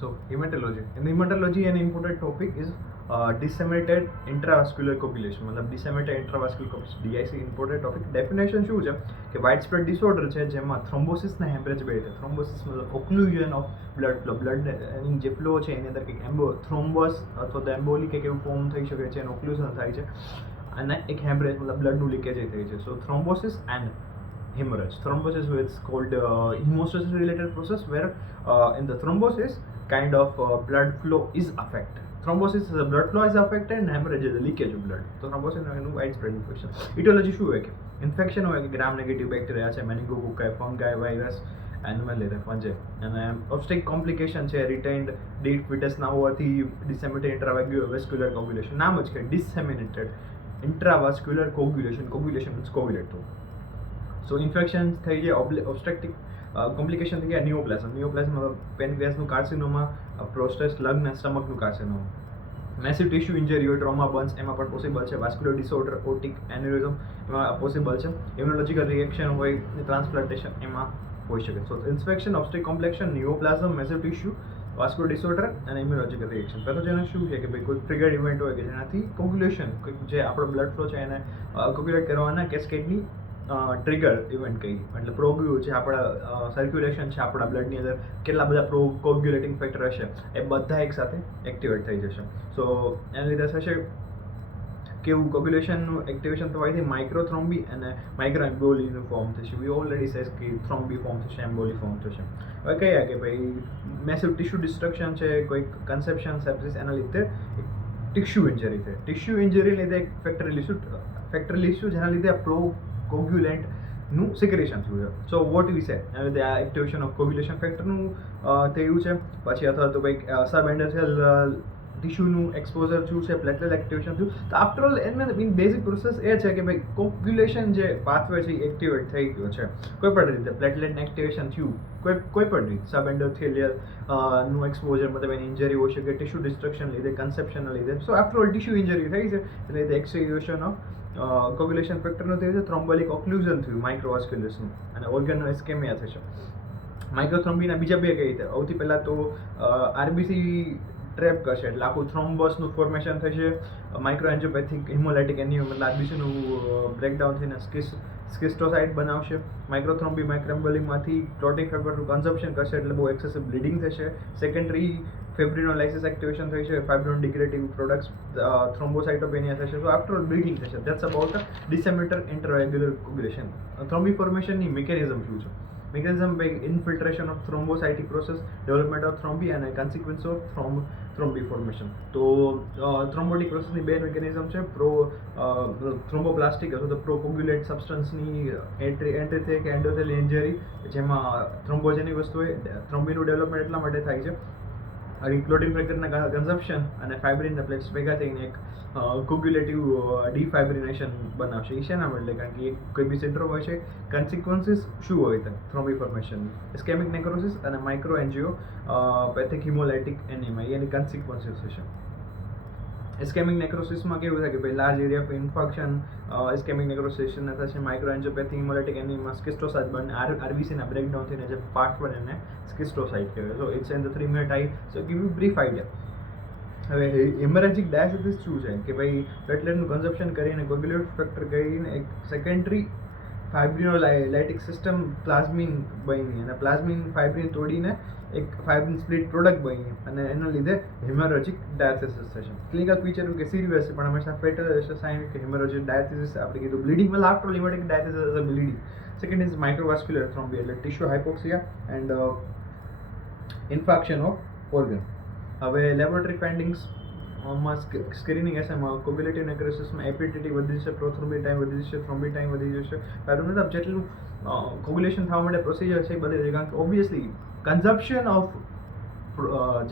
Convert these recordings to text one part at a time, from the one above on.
So hematology. In hematology, an important topic is disseminated intravascular coagulation. मतलब disseminated intravascular coagulation DIC important topic. Definition શું છે કે widespread disorder છે જેમાં thrombosis ને હેમરેજ બે છે. થ્રોમ્બોસિસ મતલબ occlusion of blood flow. Blood એની જે ફ્લો છે એની અંદર કંઈક થ્રોમ્બસ અથવા તો એમ્બોલી કંઈક એવું ફોર્મ થઈ શકે છે, એનું ઓક્લુઝન થાય છે અને એક હેમરેજ મતલબ બ્લડનું લીકેજ થઈ છે. So thrombosis and hemorrhage. Thrombosis is called hemostasis related process where in the thrombosis kind of blood flow is affected. Thrombosis is the blood flow is affected and hemorrhage is the leakage of blood. So thrombosis is a widespread infection. Etiology શું હોય કે infection હોય કે gram negative bacteria છે, મેનિગોકોકાઈ, ફંગાઈ, virus and malaria ફંજે. અને ઓબ્સ્ટેક complication છે રિટેન્ડ deep ફિટસ ના હોવાથી ડિસેમિનેટેડ ઇન્ટ્રાવેસ્ક્યુલર કોગ્યુલેશન. નામ જ કે ડિસેમિનેટેડ ઇન્ટ્રાવાસ્ક્યુલર કોગ્યુલેશન. કોગ્યુલેશન મીન્સ કોગ્યુલેટ થવું. સો ઇન્ફેક્શન થઈ જાય, ઓબ્સ્ટ્રક્ટિવ કોમ્પ્લિકેશન થઈ ગયા નિયોપ્લાઝમ. નિયોપ્લાઝમ પેનક્રિયાસનું કાર્સિનોમા, પ્રોસ્ટેટ, લંગ ને સ્ટમકનું કાર્સિનોમા. મેસિવ ટિશ્યુ ઇન્જરી હોય, ટ્રોમા બર્ન્સ એમાં પણ પોસિબલ છે. વાસ્ક્યુલર ડિસઓર્ડર, ઓટિક એન્યુરિઝમ એમાં પોસિબલ છે. ઇમ્યુનોલોજીકલ રિએક્શન હોય, ટ્રાન્સપ્લાન્ટેશન એમાં હોઈ શકે. So infection, obstetric complication, neoplasm, massive tissue, vascular disorder અને ઇમ્યુનોલોજીકલ રિએક્શન. પેથોજેનિક શું છે કે ભાઈ કોઈ ટ્રિગર ઇવેન્ટ હોય કે જેનાથી કોગ્યુલેશન જે આપણો બ્લડ ફ્લો છે એને કોગ્યુલેટ કરવાના કેસ્કેડની ટ્રિગર ઇવેન્ટ કહી. એટલે પ્રોગ્યુ જે આપણા સર્ક્યુલેશન છે આપણા બ્લડની અંદર કેટલા બધા કોગ્યુલેટિંગ ફેક્ટર હશે એ બધા એકસાથે એક્ટિવેટ થઈ જશે. સો એના લીધે થશે કેવું કોગ્યુલેશનનું એક્ટિવેશન થવાથી માઇક્રોથ્રોમ્બી અને માઇક્રો એમ્બોલીનું ફોર્મ થશે. વી ઓલરેડી સેઝ કે થ્રોમ્બી ફોર્મ થશે, એમ્બોલી ફોર્મ થશે. હવે કહીએ કે ભાઈ મેસિવ ટિશ્યુ ડિસ્ટ્રક્શન છે, કોઈ કન્સેપ્શન સેપ્સિસ એના લીધે ટિશ્યુ ઇન્જરી છે. ટિશ્યુ ઇન્જરી લીધે એક ફેક્ટરલ ઇસ્યુ જેના લીધે કોગ્યુલેન્ટનું સિક્રેશન થયું છે. સો વોટ વી સે એના લીધે આ એક્ટિવેશન ઓફ કોગ્યુલેશન ફેક્ટરનું થયું છે. પછી અથવા તો કંઈક સબ એન્ડોથેલિયલ ટિશ્યુનું એક્સપોઝર થયું છે, પ્લેટલેટ એક્ટિવેશન થયું. તો આફ્ટર ઓલ એની બેઝિક પ્રોસેસ એ છે કે ભાઈ કોગ્યુલેશન જે પાથવે છે એ એક્ટિવેટ થઈ ગયો છે કોઈ પણ રીતે. પ્લેટલેટનું એક્ટિવેશન થયું કોઈ પણ રીતે. સબ એન્ડોથેલિયલ નું એક્સપોઝર મતલબ એની ઇન્જરી હોઈ શકે, ટિશ્યુ ડિસ્ટ્રક્શન લીધે, કન્સેપ્શનના લીધે. સો આફ્ટર ઓલ ટિશ્યુ ઇન્જરી થઈ છે એટલે લીધે એક્ટિવેશન ઓફ કોગ્યુલેશન ફેક્ટરનું થયું છે. થ્રોમ્બોલિક ઓક્લુઝન થયું માઇક્રોવાસ્ક્યુલસનું અને ઓર્ગનનો એસ્કેમિયા થશે. માઇક્રોથ્રોમ્બીના બીજા બે કઈ રીતે? સૌથી પહેલાં તો આરબીસી ટ્રેપ કરશે એટલે આખું થ્રોમ્બસનું ફોર્મેશન થશે. માઇક્રો એન્જિયોપેથિક હિમોલાઇટિક એનિમિયા મતલબ આરબીસીનું બ્રેકડાઉન થઈને સ્કિસ્ટોસાઇટ બનાવશે. માઇક્રોથ્રોમ્બી માઇક્રોએમ્બોલીમાંથી ક્લોટિંગ ફેક્ટરનું કન્ઝમ્પશન કરશે એટલે બહુ એક્સેસિવ બ્લીડિંગ થશે. સેકન્ડરી ફિબ્રિનોલાઇસિસ એક્ટિવેશન થઈ છે, ફાઇબ્રોન ડિગ્રેડિંગ પ્રોડક્ટ્સ, થ્રોમ્બોસાઇટોપેનિયા થશે. સો આફ્ટર ઓલ બ્લીડિંગ થશે. That's about disseminated intravascular coagulation. Thrombi ફોર્મેશનની મિકેનિઝમ શું છે? Mechanism by infiltration of thrombocytic process, development of thrombi and a consequence of thrombi formation. તો થ્રોમ્બોટિક પ્રોસેસની બે mechanism છે. થ્રોમ્બોપ્લાસ્ટિક અથવા તો પ્રોકોગ્યુલેટ સબસ્ટન્સની એન્ટ્રી થઈ કે એન્ડોથેલિયલ ઇન્જરી જેમાં થ્રોમ્બોજેનિક વસ્તુ હોય. થ્રોમ્બીનું ડેવલપમેન્ટ એટલા માટે થાય છે ક્લોટિંગ ફેક્ટરના કન્ઝમ્પશન અને ફાઇબ્રિનના પ્લેટ્સ ભેગા થઈને એક કોગ્યુલેટિવ ડિફાઇબ્રિનેશન બનાવશે. એ શેના માટે? કારણ કે કોઈ બી સિન્ડ્રોમ હોય છે. કન્સિક્વન્સીસ શું હોય તો થ્રોમ્બી ફોર્મેશન, ઇસ્કેમિક નેક્રોસિસ અને માઇક્રો એન્જિયોપેથિક હિમોલાઇટિક એનિમિયા એની કન્સિક્વન્સીસ હશે. ઇસ્કેમિક નેક્રોસિસમાં કેવું થાય કે ભાઈ લાર્જ એરિયા ઓફ ઇન્ફેક્શન ઇસ્કેમિક નેક્રોસિસને થશે. માઇક્રો એન્જિયોપેથિક હિમોલાઇટિક એનિમિયા સ્કિસ્ટોસાઇટ બને આરબીસીના બ્રેકડાઉન થઈને જે પાર્ટ બને એને સ્કિસ્ટોસાઇટ કહેવાય. So it's in the 3 minute I so give you brief idea. હવે હેમરેજિક ડાયાસિસ શું છે કે ભાઈ પ્લેટલેટનું કન્ઝપ્શન કરીને કોગ્યુલેટ ફેક્ટર કરીને એક સેકન્ડરી ફાઇબ્રિનોલાઇટિક સિસ્ટમ પ્લાઝમિન બની અને પ્લાઝમિન ફાઇબ્રિન તોડીને એક ફાઇબ્રિન સ્પ્લિટ પ્રોડક્ટ બની અને એના લીધે હેમરેજિક ડાયાસિસ થશે. ક્લિનિકલ ફીચર કે સિરિયસ છે પણ હંમેશા ફેટલ સાઇન કે હેમરેજિક ડાયાસિસ આપણે કીધું બ્લીડિંગ માં after limited diathesis is a bleeding. Second is microvascular thrombi એટલે tissue hypoxia and infarction of organ. હવે લેબોરેટરી ફાઇન્ડિંગ્સ માં સ્ક્રીનિંગ એસેમાં કોગ્યુલેટિવ નેક્રોસિસમાં એપિટીટી વધી જશે, પ્રોથ્રોમ્બી ટાઈમ વધી જશે, થ્રોમ્બી ટાઈમ વધી જશે. કારણ જેટલું કોગ્યુલેશન થવા માટે પ્રોસિજર છે એ બધી છે. કારણ કે ઓબ્વિયસલી કન્ઝપ્શન ઓફ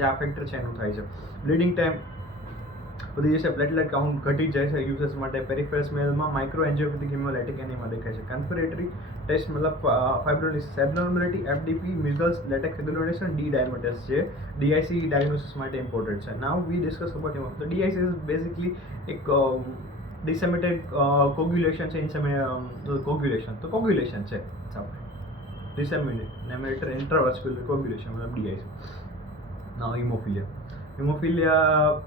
જે આ ફેક્ટર છે એનું થાય છે. બ્લીડિંગ ટાઈમ વધી જશે, પ્લેટલેટ કાઉન્ટ ઘટી જાય છે યુઝર્સ માટે. પેરિફેરલ સ્મેલમાં માઇક્રો એન્જિયોપેથિક હિમોલાઇટિક એનિમિયા દેખાય છે. કન્ફરેટરી ટેસ્ટ મતલબ ફાઇબ્રોલિસિસ abnormality, FDP, measles, latex એગ્લુનેશન, D ડાયમેટસ જે ડીઆઈસી ડાયગ્નોસિસ માટે ઇમ્પોર્ટન્ટ છે. નાઉ વી ડિસ્કસ અબાઉટ હિમો. તો ડીઆઈસી ઇઝ બેઝિકલી એક ડિસેમિનેટેડ કોગ્યુલેશન છે. કોગ્યુલેશન તો કોગ્યુલેશન છે ડિસેમિનેટેડ ઇન્ટ્રાવાસ્ક્યુલર કોગ્યુલેશન મતલબ DIC. Haemophilia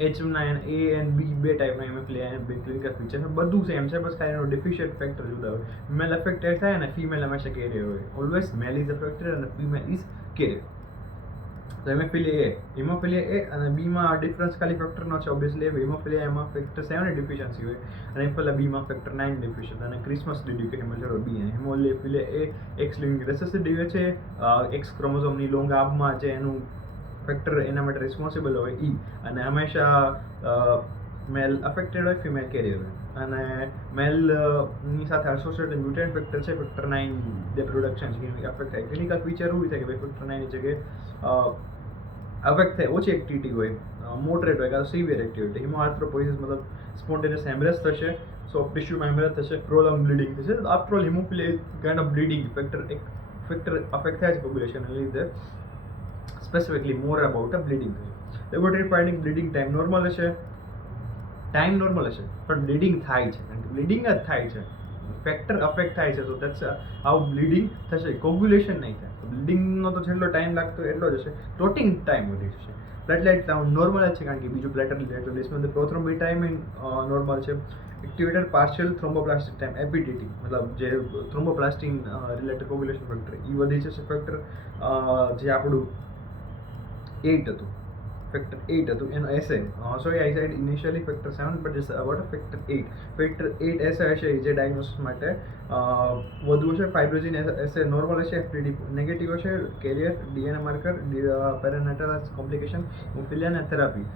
H1 A and B બે ટાઈપના હિમોફિલિયા અને બે ક્લિનિકલ ફીચર છે, બધું સેમ છે, બસ ખાલી એનો ડિફિશિયન્ટ ફેક્ટર જુદા હોય. મેલ અફેક્ટેડ થાય અને ફિમેલ હંમેશા કેરિયર હોય. ઓલવેઝ મેલ ઇઝ અફેક્ટેડ અને ફિમેલ ઇઝ કેરિયર. તો હિમોફિલિયા એ અને બીમાં ડિફરન્સ ખાલી ફેક્ટરનો છે ઓબ્વિયસલી. હિમોફિલિયામાં ફેક્ટર 7 ડિફિશિયન્સી હોય અને બીમાં ફેક્ટર 9 ડિફિશિયન્સી અને ક્રિસમસ ડીડ્યુ કે હિમોફિલિયા બી. અને હિમોફિલિયા એ એક્સ લિંક રેસેસિવ છે, એક્સ ક્રોમોઝોમની લોંગ આર્મમાં જે એનું ફેક્ટર એના માટે રિસ્પોન્સિબલ હોય ઈ, અને હંમેશા મેલ અફેક્ટેડ હોય, ફિમેલ કેરિયર હોય. અને મેલ ની સાથે એસોસિએટેડ મ્યુટેન્ટ ફેક્ટર છે ફેક્ટર 9 જે પ્રોડક્શન અફેક્ટ થાય. ક્લિનિકલ ફીચર એવું થાય કે ભાઈ ફેક્ટર 9 ની જગ્યાએ અફેક્ટ થાય, ઓછી એક્ટિવિટી હોય, મોડરેટ હોય કાં તો સિવિયર એક્ટિવિટી. હિમોઆર્થ્રોપોઇસિસ મતલબ સ્પોન્ટેનિયસ હેમરેજ થશે, સોફ્ટ ટિશ્યુમાં હેમરેજ થશે, પ્રોલોંગ બ્લીડિંગ થશે. After all haemophilia kind of bleeding factor affect થાય છે પોપ્યુલેશનને લીધે. Specifically more about a bleeding થશે. Laboratory finding bleeding time normal હશે, પણ બ્લીડિંગ થાય છે, કારણ કે બ્લીડિંગ જ થાય છે, ફેક્ટર અફેક્ટ થાય છે. તો દેટ્સ હાઉ બ્લીડિંગ થશે, કોગ્યુલેશન નહીં થાય. બ્લીડિંગનો તો જેટલો ટાઈમ લાગતો એટલો જ હશે, ક્લોટિંગ ટાઈમ વધી જશે. પ્લેટલેટ નોર્મલ જ છે, કારણ કે બીજું પ્લેટલેટ પ્રોથ્રોમ્બી ટાઈમિંગ નોર્મલ છે. એક્ટિવેટેડ પાર્શિયલ થ્રોમ્બોપ્લાસ્ટિક ટાઈમ એપીટીટી મતલબ જે થ્રોમ્બોપ્લાસ્ટિક રિલેટેડ કોગ્યુલેશન ફેક્ટર એ વધી જશે. ફેક્ટર જે આપણું 8 હતું, ફેક્ટર 8 હતું એનો assay sorry I said initially factor 7 but it's about factor 8. Factor 8 assay હશે જે ડાયગ્નોસિસ માટે વધુ હશે. ફાઇબ્રોજિન એસે નોર્મલ હશે, એફટીડી નેગેટિવ હશે, carrier DNA marker, perinatal complication, haemophilia અને થેરાપી,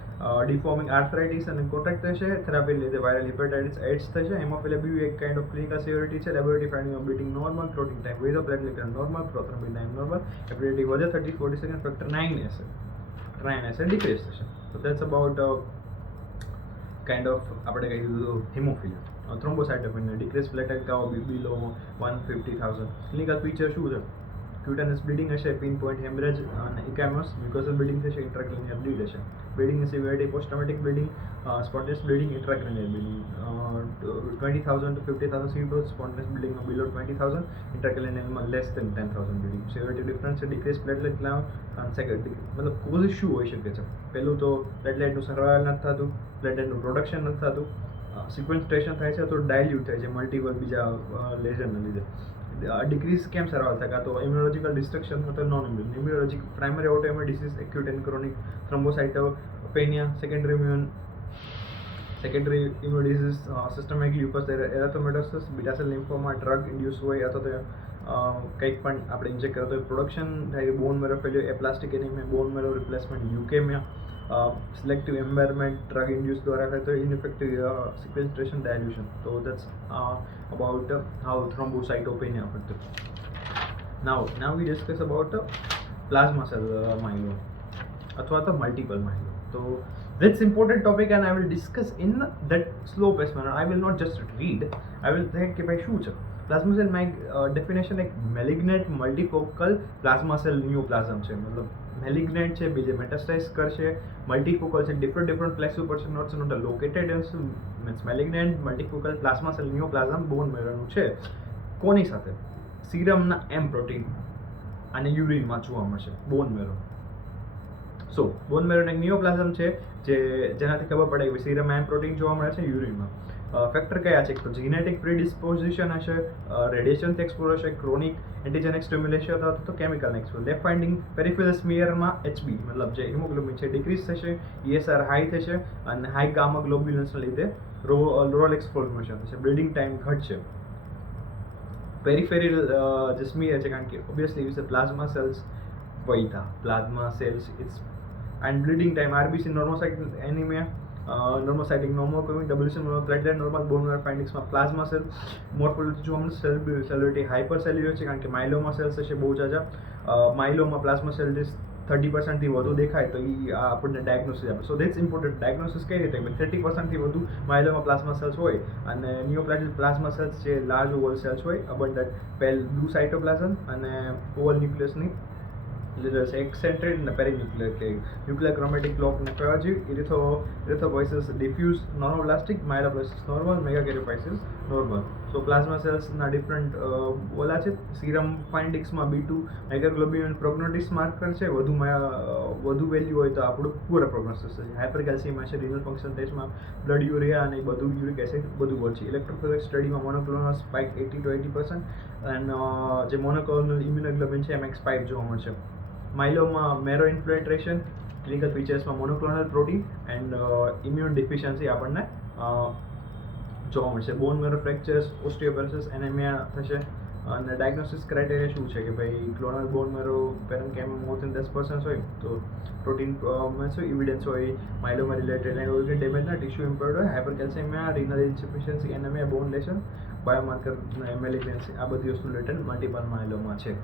ડિફોર્મિંગ આર્થરાઇટિસ અને કોટેક્ટ થશે. થેરાપી લીધે વાયરલ હિપેટાઇટિસ એડ્સ થશે. હિમોફિલિયા બી એક કાઇન્ડ ઓફ ક્લિનિકલ સિવિયરિટી છે. Laboratory finding of bleeding normal, clotting time with platelet normal, prothrombin time normal, FTD વધે 30-40 second. Factor 9 assay decrease થશે. So that's about kind of આપણે કહી દીધું haemophilia. Thrombocytopenia, decrease platelet count બિલો 150,000. Clinical feature શું છે? Cutaneous bleeding હશે, pinpoint haemorrhage અને ecchymosis, mucosal bleeding થશે, ઇન્ટ્રાક્રેનિયલ બ્લીડ હશે. Bleeding severity post traumatic bleeding, spontaneous bleeding, intracranial bleeding 20,000 to 50,000 symptoms. Spontaneous બ્લીડિંગમાં બિલો 20,000, ઇન્ટ્રાક્રેનિયલમાં less than 10,000 bleeding. Severity difference છે, decrease platelet count અને second મતલબ cause શું હોઈ શકે છે? પહેલું તો પ્લેટલેટનું સર્વાઇવલ નથી થતું, પ્લેટલેટનું પ્રોડક્શન નથી થતું, સિક્વન્સ્ટ્રેશન થાય છે તો ડાયલ્યુટ થાય છે મલ્ટિપલ બીજા લેઝરના લીધે. ડિક્રીઝ કેમ સર્વાઇવલ થાય? કાં તો ઇમ્યુનોલોજીકલ ડિસ્ટ્રક્શન અથવા non immunologic primary autoimmune disease, acute and chronic thrombocytopenia, secondary immune disease, systemic lupus erythematosus, beta cell lymphoma, drug induce હોય અથવા તો કંઈક પણ આપણે ઇન્જેક્ટ કરતો હોય પ્રોડક્શન થાય, bone marrow failure, aplastic anaemia, bone marrow replacement, leukaemia, selective embarrassment, drug induce દ્વારા થાય તો ઇનઇફેક્ટિવ સિક્વેન્સ્ટ્રેશન, ડાયલ્યુશન. તો that's about how thrombocytopenia affected. Now we discuss about plasma cell myeloma અથવા તો multiple myeloma. So that's important topic and I will discuss in that slow pace manner. I will not just read, I will think કે ભાઈ શું છે plasma cell. My definition એક મેલિગ્નેન્ટ multifocal plasma cell ન્યુપ્લાઝમ છે. મતલબ મેલિગ્નેન્ટ છે, બીજે મેટાસ્ટાઇઝ કરશે, મલ્ટીફોકલ છે, ડિફરન્ટ પ્લેસ ઉપર છે, not located means malignant multifocal plasma cell neoplasm bone મેરોનું છે. કોની સાથે? સીરમના એમ પ્રોટીન અને યુરિનમાં જોવા મળશે બોન મેરો. સો બોન મેરોન એક ન્યુપ્લાઝમ છે જેનાથી ખબર પડે કે સીરમમાં એમ પ્રોટીન જોવા મળે છે, યુરિનમાં. ફેક્ટર કયા છે? તો જીનેટિક પ્રીડિસ્પોઝિશન હશે, રેડિયેશનથી એક્સપોઝ હશે, ક્રોનિક એન્ટીજેનિક સ્ટિમ્યુલેશન અથવા તો chemical expose. Left finding peripheral સ્મિયરમાં એચબી મતલબ જે હિમોગ્લોબિન છે ડિક્રીઝ થશે, ESR હાઈ થશે અને હાઈ ગામા ગ્લોબ્યુલન્સના લીધે રોલ એક્સફોર્મેશન થશે, બ્લીડિંગ ટાઈમ ઘટશે. પેરિફેરલ જે સ્મિયર છે, કારણ કે ઓબ્વિયસલી વિશે પ્લાઝમા સેલ્સ વૈધા plasma cells it's and bleeding time RBC normocytic anaemia, normocytic normochromic, WC normal, platelet normal, bone marrow ફાઇન્ડિંગ્સમાં પ્લાઝમા સેલ મોર્ફોલોજી જોવા મળશે. સેલ્યુલરિટી હાઇપર સેલ્યુલર છે, કારણ કે માઇલોમા સેલ્સ હશે બહુ જાજા. માઇલોમા પ્લાઝમા સેલ 30%થી વધુ દેખાય તો એ આપણને ડાયગ્નોસિસ આપે. સો ધેટ્સ ઇમ્પોર્ટન્ટ. ડાયગ્નોસિસ કઈ રીતે? 30%થી વધુ માઇલોમા પ્લાઝમા સેલ્સ હોય અને ન્યુપ્લાઝિક પ્લાઝમા સેલ્સ જે લાર્જ ઓવલ સેલ્સ હોય, અબન્ડન્ટ પેલ બ્લુ સાઇટોપ્લાઝમ અને ઓવલ ન્યુક્લિયસની એક્સેન્ટ્રેડ ને પેરીન્યુક્લિયર કે ન્યુક્લિયર ક્રોમેટિક બ્લોકને કહેવા જોઈએ. ઇરિથોપોઇસિસ ડિફ્યુઝ નોર્મોબ્લાસ્ટિક, માયલોપ્લાસ્ટિસ નોર્મલ, મેગાકેરિયોપાઇસિસ નોર્મલ. સો પ્લાઝ્મા સેલ્સના ડિફરન્ટ ઓલા છે. સીરમ ફાઇન્ડિંગ્સમાં B2 માઇક્રોગ્લોબ્યુલિન પ્રોગ્નોટિસ માર્કર છે. વધુ વેલ્યુ હોય તો આપણું પૂરા પ્રોગ્નોસિસ છે. હાઇપરકેલ્સિયમ છે, રિનલ ફંક્શન ટેસ્ટમાં બ્લડ યુરિયા અને બધું યુરિક એસિડ બધું ઓછી. ઇલેક્ટ્રોફોરેટિક સ્ટડીમાં મોનોક્લોનલ સ્પાઇક 80 to 80% એન્ડ જે મોનોક્લોનલ ઇમ્યુનોગ્લોબિન છે એમાં એક સ્પાઇક જોવા મળશે. માઇલોમાં મેરો ઇન્ફિલ્ટ્રેશન, ક્લિનિકલ ફીચર્સમાં monoclonal protein and immune deficiency આપણને જોવા મળશે. બોન મેરો ફ્રેક્ચર્સ, ઓસ્ટિયોપોરોસિસ, એનેમિયા થશે. અને ડાયગ્નોસિસ ક્રાઇટેરિયા શું છે કે ભાઈ ક્લોનલ બોન મેરો પેરેન્કેમ મોર દેન 10% હોય તો પ્રોટીન ઇવિડન્સ હોય, માઇલોમાં related and organ ડેમેજના tissue impaired હોય, હાઇપરકેલ્સિયમિયા, રિનલ ઇન્સફિશિયન્સી, એનેમિયા, બોન લેશન, બાયોમાર્કર મેલિગ્નન્સી, આ બધી વસ્તુ રિલેટેડ મલ્ટિપલ માઇલોમાં છે.